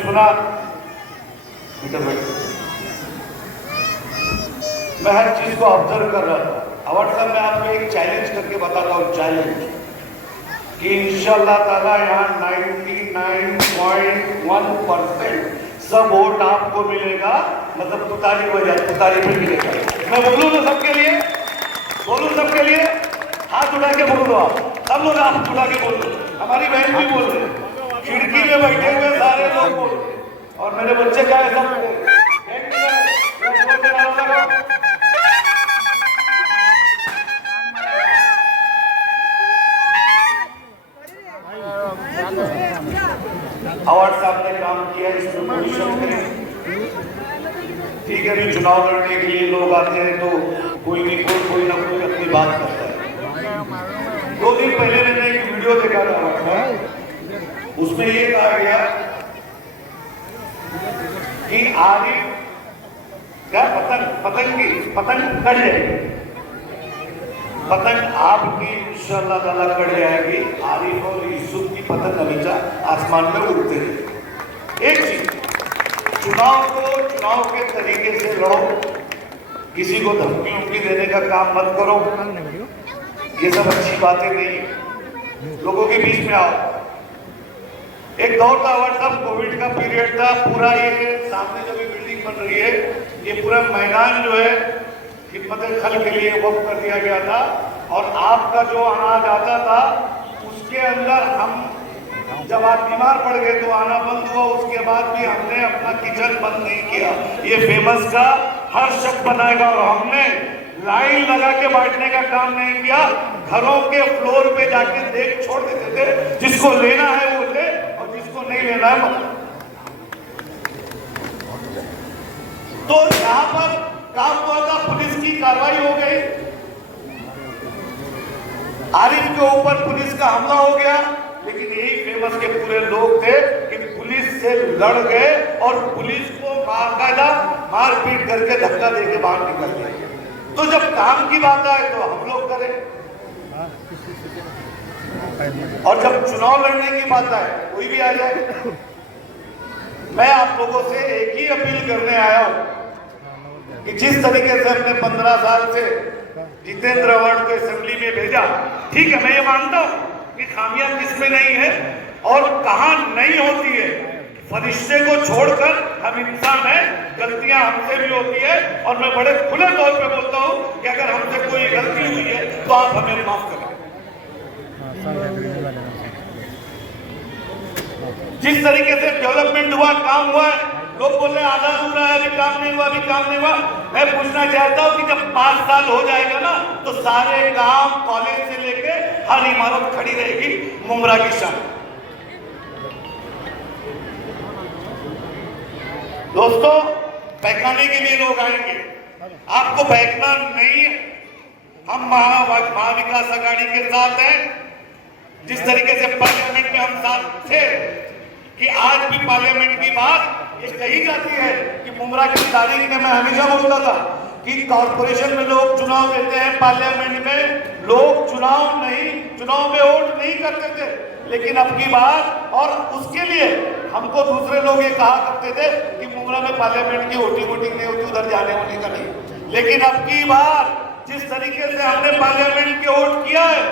सुना, मैं हर चीज को ऑब्जर्व कर रहा था। अवार्ड साहब, मैं आपको एक चैलेंज करके बताता हूँ, चैलेंज कि इंशाल्लाह ताला यहाँ 99.1% सब वोट आपको मिलेगा, मतलब तुतारी बजा, तुतारी पे मिलेगा। मैं बोलूँ ना सबके लिए, बोलूँ सबके लिए, हाथ उठा के बोल दो आप, सब लोग हाथ उठा के बोल दो। हमारी बहन भी बोल रहे, खिड़की में बैठे हुए सारे लोग बोल रहे, और मेरे बच्चे क्या है सब अवार्ड साहब ने काम किया, इसमें कोई शक नहीं। ठीक है, अभी चुनाव लड़ने के लिए लोग आते हैं तो कोई नहीं कोई ना कोई अपनी बात करता है। 2 दिन पहले मैंने एक वीडियो देखा था, उसमें ये कहा गया कि आरिफ क्या पतंग कट जाएगी, पतंग आपकी इंशाअल्लाह ताला कट जाएगी। आरिफ और यूसुफ की पतंग हमेशा आसमान में उड़ते रहे। एक चीज, चुनाव को चुनाव के तरीके से लड़ो, किसी को धमकी देने का काम मत करो, ये सब अच्छी बातें नहीं है। लोगों के बीच में आओ। एक दौर था अवार्ड साहब, कोविड का पीरियड था, पूरा ये सामने जो भी बिल्डिंग बन रही है, ये पूरा मैदान जो है खिदमत खल के लिए वक्त कर दिया गया था, और आपका जो अनाज आता था उसके अंदर हम जब आप बीमार पड़ गए तो आना बंद हुआ, उसके बाद भी हमने अपना किचन बंद नहीं किया। ये फेमस का हर शख्स बनाएगा, और हमने लाइन लगा के बांटने का काम नहीं किया। घरों के फ्लोर पे जाके देख छोड़ देते थे, जिसको लेना है वो ले और जिसको नहीं लेना है मत। तो यहाँ पर काम हुआ था, पुलिस की कार्रवाई हो गई, आरिफ के ऊपर पुलिस का हमला हो गया, लेकिन यही फेमस के पूरे लोग थे कि पुलिस से लड़ गए और पुलिस को बाकायदा मारपीट करके धक्का देके बाहर निकल गए। तो जब काम की बात आए तो हम लोग करें, और जब चुनाव लड़ने की बात आए कोई भी आ जाए। मैं आप लोगों से एक ही अपील करने आया हूं कि जिस तरीके से हमने 15 साल से जितेंद्र अवार्ड को असेंबली में भेजा, ठीक है, मैं ये मानता हूं कि खामियां किसमें नहीं है और कहां नहीं होती है। फरिश्ते को छोड़कर हम इंसान हैं, गलतियां हमसे भी होती है, और मैं बड़े खुले तौर पे बोलता हूं कि अगर हमसे कोई गलती हुई है तो आप हमें माफ करें। जिस तरीके से डेवलपमेंट हुआ, काम हुआ, लोग बोल रहे आधा अधूरा है, अभी काम नहीं हुआ, अभी काम नहीं हुआ। मैं पूछना चाहता हूं कि जब 5 साल हो जाएगा ना, तो सारे काम, कॉलेज से लेके हर इमारत खड़ी रहेगी मुमरा की शान। दोस्तों, बहकाने के लिए लोग आएंगे, आपको बहकना नहीं है। हम महाविकास आघाड़ी के साथ हैं। जिस तरीके से पार्लियामेंट में हम साथ थे, कि आज भी पार्लियामेंट की बात ये कही जाती है कि मुमरा की तारीख में मैं हमेशा बोलता था कि कॉर्पोरेशन में लोग चुनाव देते हैं, पार्लियामेंट में लोग चुनाव में वोट नहीं करते थे। लेकिन अब की बात, और उसके लिए हमको दूसरे लोग ये कहा करते थे कि मुमरा में पार्लियामेंट की वोटिंग नहीं होती, उधर जाने होने का नहीं। लेकिन अब की बार जिस तरीके से हमने पार्लियामेंट के वोट किया है,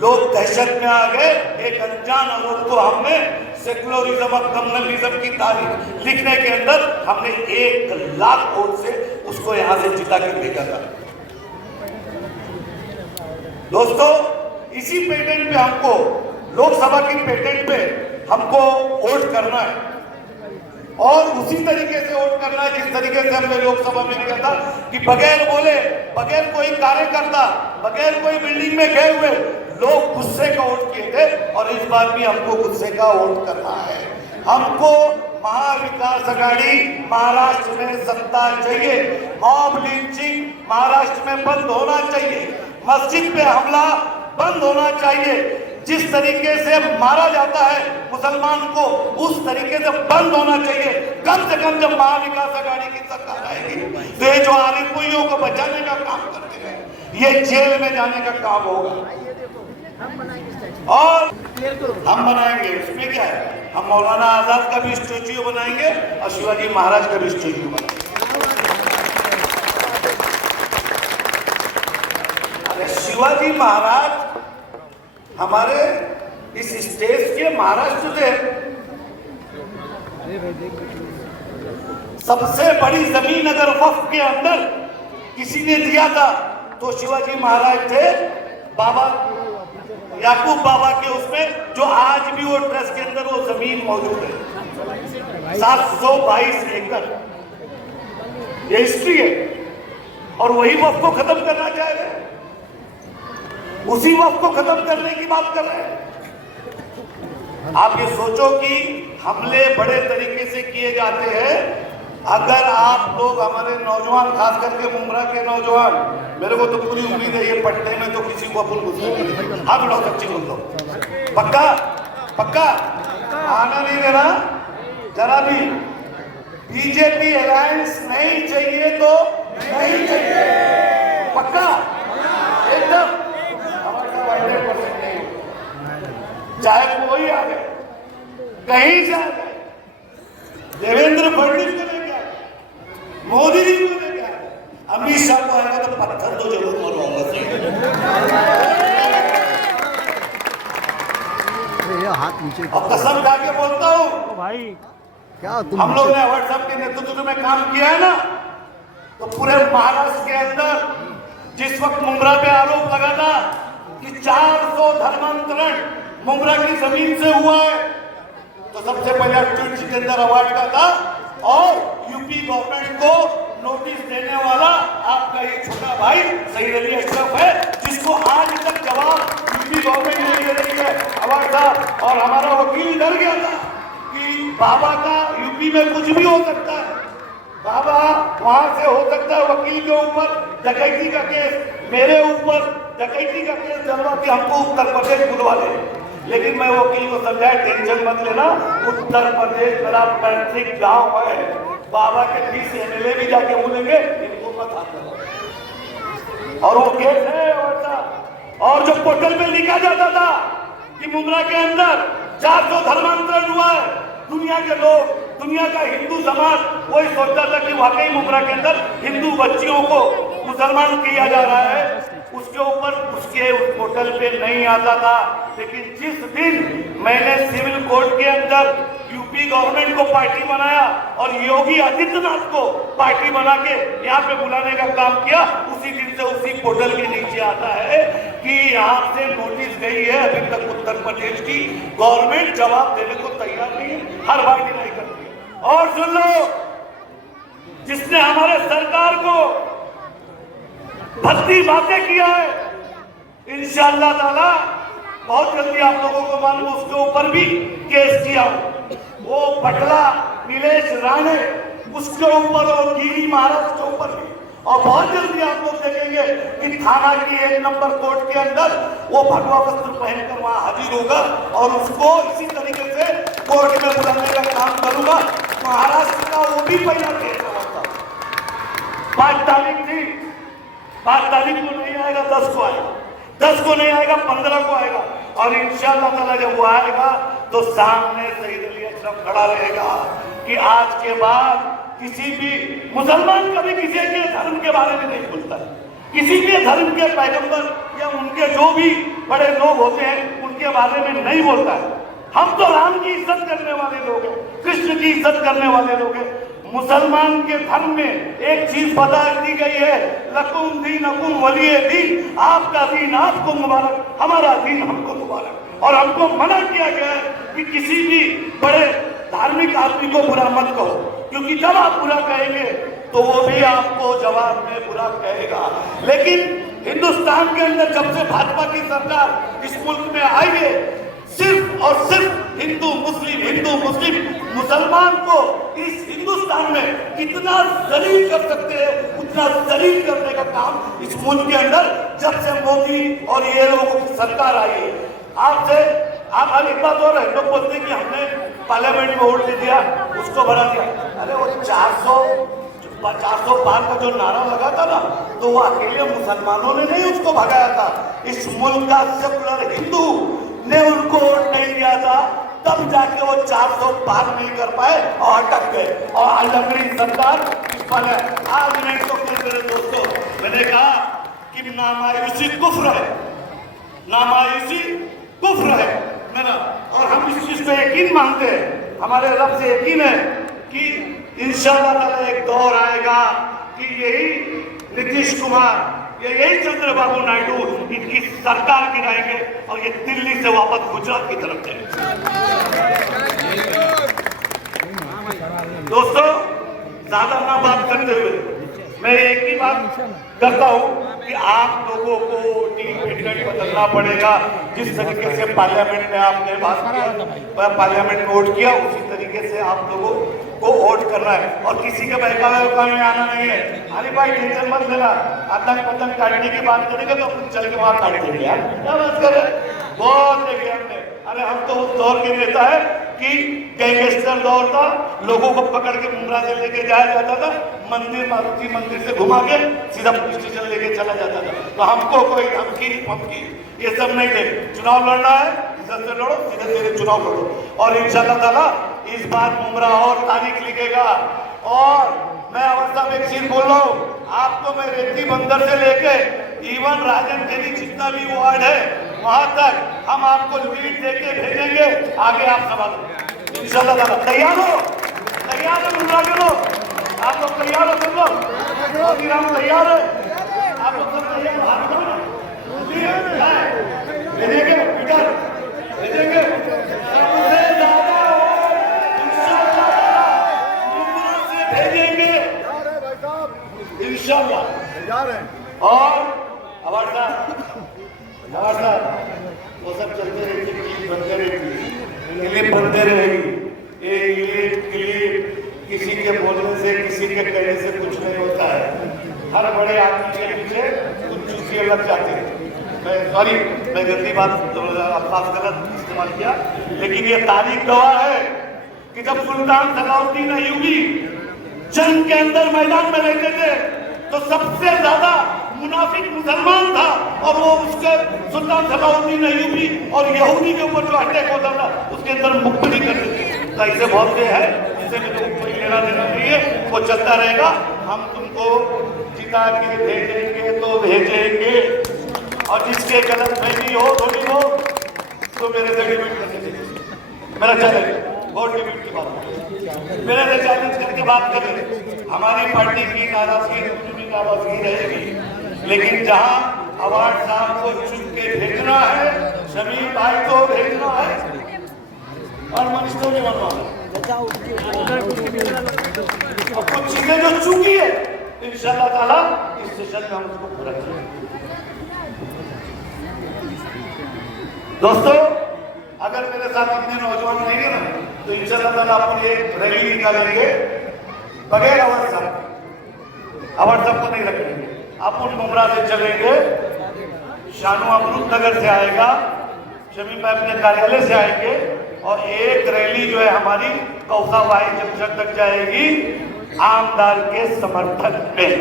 लोग दहशत में आ गए। एक अनजान औरत को हमने सेकुलरिज्म और कम्युनलिज्म की तारीख लिखने के अंदर हमने 1 लाख वोट से उसको यहां से जिता के भेजा था। दोस्तों, इसी पेटेंट पे हमको, लोकसभा की पेटेंट पे हमको वोट करना है, और उसी तरीके से वोट करना है जिस तरीके से हमने लोकसभा में किया था कि बगैर बोले, बगैर कोई कार्यकर्ता, बगैर कोई बिल्डिंग में गए हुए लोग गुस्से का वोट किए थे, और इस बार भी हमको गुस्से का वोट करना है। हमको महाविकास आघाड़ी महाराष्ट्र में सत्ता चाहिए। मॉब लिंचिंग महाराष्ट्र में बंद होना चाहिए। मस्जिद पे हमला बंद होना चाहिए। जिस तरीके से मारा जाता है मुसलमान को, उस तरीके से बंद होना चाहिए। कम से कम जब महाविकास आघाड़ी की सरकार आएगी तो ये जो आरिफोइयों को बचाने का काम करते हैं, ये जेल में जाने का काम होगा। और हम बनाएंगे, उसमें क्या है, हम मौलाना आजाद का भी स्टैच्यू बनाएंगे और शिवाजी महाराज का भी स्टैच्यू बनाएंगे। अरे शिवाजी महाराज हमारे इस स्टेट के महाराष्ट्र से सबसे बड़ी जमीन अगर वक्फ के अंदर किसी ने दिया था तो शिवाजी महाराज थे, बाबा याकूब बाबा के उसमें, जो आज भी वो ट्रस्ट के अंदर वो जमीन मौजूद है, 722 एकड़। ये हिस्ट्री है। और वही वक्फ को खत्म करना चाह रहे हैं, उसी वक्त को खत्म करने की बात कर रहे हैं। आप ये सोचो कि हमले बड़े तरीके से किए जाते हैं। अगर आप लोग, हमारे नौजवान, खास करके मुमरा के नौजवान, मेरे को तो पूरी उम्मीद है ये पट्टे में तो किसी को अपन घुसने हाथ उठाओ, सच्ची बोल दो, पक्का पक्का आना नहीं देना जरा भी। बीजेपी अलायंस नहीं चाहिए तो नहीं चाहिए, पक्का एकदम, चाहे कोई आ गए, कहीं से आ गए, देवेंद्र फडणवीस को लेके आए, मोदी जी को लेके आए, अमित शाह को आएगा तो पत्थर तो जरूर मरवाऊंगा। हाथ नीचे, और कसम खा के बोलता हूँ भाई, क्या तुम, हम लोग ने व्हाट्सएप के नेतृत्व में काम किया है ना, तो पूरे महाराष्ट्र के अंदर जिस वक्त मुमरा पे आरोप लगा था कि 400 धर्मांतरण मुमरा की जमीन से हुआ है, तो सबसे पहले ट्वीट के अंदर अवार्ड का था। और यूपी गवर्नमेंट को नोटिस देने वाला आपका ये छोटा भाई सईद अली अशरफ है, जिसको आज तक जवाब यूपी गवर्नमेंट नहीं दे रही है अवार्ड था। और हमारा वकील डर गया था कि बाबा का यूपी में कुछ भी हो सकता है, बाबा वहां से हो सकता है वकील के ऊपर डकैती का केस, मेरे ऊपर डकैती का केस डलवा के हमको उत्तर प्रदेश बुलवा ले। लेकिन मैं वकील को समझाया, टेंशन मत लेना, उत्तर प्रदेश मेरा पैतृक गांव है, बाबा के 20 एमएलए भी जाके बोलेंगे इनको मत हाथ लगाओ। और वो केस है वैसा। और जो पोर्टल पे लिखा जाता था कि मुमरा के अंदर 400 धर्मांतरण हुआ है, दुनिया के लोग, दुनिया का हिंदू समाज वही सोचता था कि वाकई मुमरा के अंदर हिंदू बच्चियों को मुसलमान किया जा रहा है, उसके ऊपर उसके उस पोर्टल पे नहीं आता था। लेकिन जिस दिन मैंने सिविल कोर्ट के अंदर यूपी गवर्नमेंट को पार्टी बनाया और योगी आदित्यनाथ को पार्टी बना के यहाँ पे बुलाने का काम किया, उसी दिन से उसी पोर्टल के नीचे आता है कि यहाँ से नोटिस गई है, अभी तक उत्तर प्रदेश की गवर्नमेंट जवाब देने को तैयार नहीं है, हर बार डिनाई करती है। और सुन लो, जिसने हमारे सरकार को भद्दी बातें किया है, इंशाअल्लाह ताला बहुत जल्दी आप लोगों को मालूम, उसके ऊपर भी केस किया। वो पटला नीलेश राणे, उसके ऊपर और गिरी महाराज के ऊपर भी। और बहुत जल्दी आप लोग देखेंगे कि थाना की 1 नंबर कोर्ट के अंदर वो भगवा वस्त्र पहनकर वहां हाजिर होगा और उसको इसी तरीके से कोर्ट में बुलाने का काम करूंगा। महाराष्ट्र का वो भी पहला केस था, 5 तारीख थी, 5 तारीख को नहीं आएगा, 10 को आएगा, 10 को नहीं आएगा, 15 को आएगा। और इंशाअल्लाह ताला जब वो आएगा तो सामने सईद अली अशरफ खड़ा रहेगा कि आज के बाद किसी भी मुसलमान कभी किसी के धर्म के बारे में नहीं बोलता है, किसी भी धर्म के पैगंबर या उनके जो भी बड़े लोग होते हैं उनके बारे में नहीं बोलता है। हम तो राम की इज्जत करने वाले लोग हैं, कृष्ण की इज्जत करने वाले लोग हैं। मुसलमान के धर्म में एक चीज बता दी गई है, लकुम दीनुकुम वलिय दीन, आपका दीन आपको मुबारक, हमारा दीन हमको मुबारक। और हमको मना किया गया है कि किसी भी बड़े धार्मिक आदमी को बुरा मत कहो, क्योंकि जब आप बुरा कहेंगे तो वो भी आपको जवाब में बुरा कहेगा। लेकिन हिंदुस्तान के अंदर जब से भाजपा की सरकार इस मुल्क में आई है, सिर्फ और सिर्फ हिंदू मुस्लिम मुसलमान को इस हिंदुस्तान में कितना जलील कर सकते हैं उतना जलील करने का काम इस मुल्क के अंदर जब से मोदी और ये लोगों की सरकार आई है। आपसे आप एक बात और है, लोग बोलते हैं कि हमने पार्लियामेंट में वोट दे दिया, उसको भरा दिया। अरे वो 400 पार का जो नारा लगा था ना, तो वो अकेले मुसलमानों ने नहीं उसको भगाया था। इस मुल्क का सेकुलर हिंदू ने उनको वोट नहीं दिया था, तब जाके वो 400 पार नहीं कर पाए और अटक गए और आज अपनी सरकार इस पर है। आज नहीं तो फिर मेरे दोस्तों, मैंने कहा कि नामायूसी कुफ्र है, नामायूसी कुफ्र है मेरा, और हम इस चीज पे यकीन मानते हैं, हमारे रब से यकीन है कि इंशाअल्लाह ताला एक दौर आएगा कि यही नीतीश कुमार, यही चंद्रबाबू नायडू इनकी सरकार गिराएंगे और ये दिल्ली से वापस गुजरात की तरफ जाएंगे। दोस्तों, ज्यादा ना बात करते हुए मैं एक ही बात करता हूं कि आप लोगों को टीम मेंटेन बदलना पड़ेगा। जिस तरीके से पार्लियामेंट में आपने बात किया, पार्लियामेंट में वोट किया, उसी तरीके से आप लोगों को वोट करना है और किसी के बहकावे में आना नहीं है। अरे भाई टेंशन मत लेना, आतंक पतंग काटने की बात करेंगे तो अपन चल के वहां काट देंगे यार, क्या बात कर रहे, बहुत देखे हमने। अरे हम तो उस दौर के नेता है कि गैंगस्टर दौर था, लोगों को पकड़ के मुमरा से लेके जाया जाता था, मंदिर मारुति मंदिर से घुमा के सीधा पुलिस स्टेशन लेके चला जाता था। तो हमको कोई धमकी धमकी ये सब नहीं दे, चुनाव लड़ना है इज्जत से लड़ो, सीधे सीधे चुनाव लड़ो और इंशाअल्लाह ताला इस बार मुमरा और तारीख लिखेगा। और मैं अवर साहब एक चीज बोल रहा हूँ, आपको मैं रेती बंदर से लेके इवन राजन खेली जितना भी वार्ड है वहां तक हम आपको लीड देके भेजेंगे, आगे आप संभालो इंशाअल्लाह ताला। तैयार हो? तैयार है मुमरा के लोग? आप लोग तैयार हो? सब लोग हम तैयार है, आप लोग सब तैयार हो? भेजेंगे पीटर, भेजेंगे सबसे ज्यादा भेजेंगे इंशाअल्लाह। और अवार्ड साहब वो सब चलते रहते, क्लिप बनते रहेगी, क्लिप बनते रहेगी। ये क्लिप किसी के बोलने से, किसी के कहने से कुछ नहीं होता है। हर बड़े आदमी के पीछे कुछ चूतियां लग जाती है। मैं गंदी बात अल्फाज गलत इस्तेमाल किया, लेकिन ये तारीख गवाह है कि जब सुल्तान सलाउद्दीन अय्यूबी जंग के अंदर मैदान में रहते थे तो सबसे ज्यादा मुनाफिक मुसलमान था और वो उसके सुल्तान सलाउद्दीन अय्यूबी और यहूदी के ऊपर जो अटैक होता था उसके अंदर मुक्त नहीं करते थे। तो ऐसे बहुत से है जिससे में तुमको कोई लेना देना नहीं है, वो चलता रहेगा। हम तुमको जिता के भेजेंगे तो भेजेंगे, और जिसके गलत फहमी हो थोड़ी हो तो मेरे से डिबेट करने दीजिए। मेरा चैलेंज वोट डिबेट की बात, मेरे से चैलेंज करके बात करें। हमारी पार्टी की नाराजगी भी नाराजगी रहेगी, लेकिन जहां अवार्ड साहब को चुन के भेजना है, शमीम भाई को भेजना है और मनीष को भी बनवाना है। और कुछ चीजें जो चुकी है इंशाअल्लाह ताला इस सेशन में हम उसको पूरा करेंगे। दोस्तों, अगर मेरे साथ इतने नौजवान नहीं है ना तो इंशाअल्लाह ताला अपन एक रैली निकालेंगे बगैर अवार्ड साहब को नहीं रखेंगे। अपन मुमरा से चलेंगे, शानू अमरूद नगर से आएगा, शमीम भाई अपने कार्यालय से आएंगे और एक रैली जो है हमारी कौसा वाई जंक्शन तक जाएगी आमदार के समर्थन में।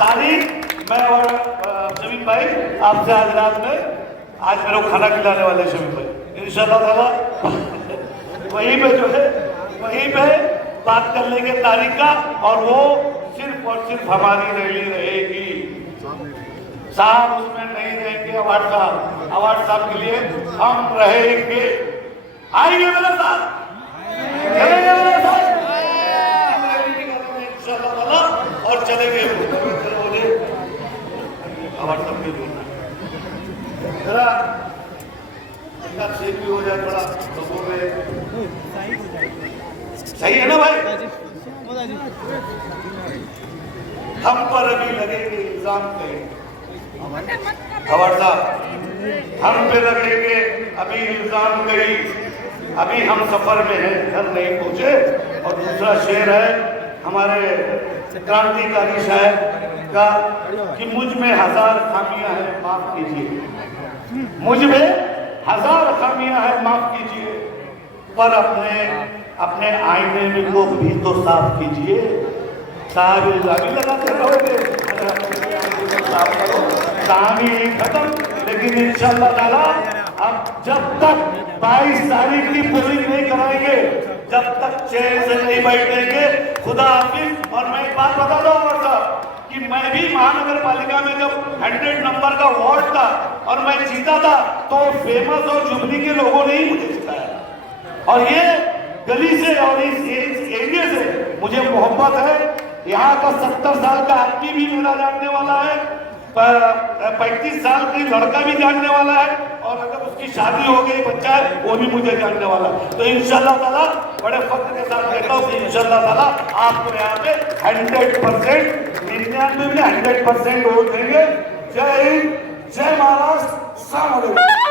तारीख मैं और शमीम भाई आपसे आज रात में, आज मेरे को खाना खिलाने वाले शमीम भाई इंशाअल्लाह ताला वहीं पे जो है वहीं पे बात कर लेंगे तारीख का, और वो सिर्फ और सिर्फ हमारी रैली रहेगी। साहब उसमें नहीं रहेंगे, अवार्ड साहब के लिए हम रहेंगे। आएंगे मेरे साथ, चलेंगे मेरे साथ इंशाअल्लाह ताला और चलेंगे अवार्ड साहब के लिए। जरा इनका शेख भी हो जाए थोड़ा लोगों में, सही है ना भाई? हम पर अभी लगेंगे इल्जाम पे अवार्ड साहब, हम पे लगेंगे अभी इल्जाम कई, अभी हम सफर में हैं, घर नहीं पहुंचे। और दूसरा शेर है हमारे क्रांतिकारी शायर का कि मुझ में 1000 खामियां हैं माफ कीजिए, मुझ में 1000 खामियां हैं माफ कीजिए, पर अपने आईने में को भी तो साफ कीजिए। साहब इल्जामी लगाते रहोगे, कहानी खत्म, लेकिन लेकिन इंशाल्लाह ताला अब जब तक 22 तारीख की पोलिंग नहीं कराएंगे, जब तक चैन से नहीं बैठेंगे, खुदा हाफिज। और मैं एक बात बता दूं अमर साहब कि मैं भी महानगर पालिका में जब 100 नंबर का वार्ड था और मैं जीता था, तो फेमस और जुबली के लोगों ने ही मुझे जिताया। और ये गली से और इस एरिया से मुझे मोहब्बत है। यहाँ का 70 साल का आदमी भी मेरा जानने वाला है, 35 साल की लड़का भी जानने वाला है, और अगर उसकी शादी हो गई, बच्चा है, वो भी मुझे जानने वाला है। तो इंशाल्लाह ताला बड़े फख्र के साथ कहता हूँ कि इंशाल्लाह ताला आपको यहाँ पे 100%, 99 में 100% वोट देंगे। जय हिंद, जय महाराष्ट्र, सलाम अलैकुम।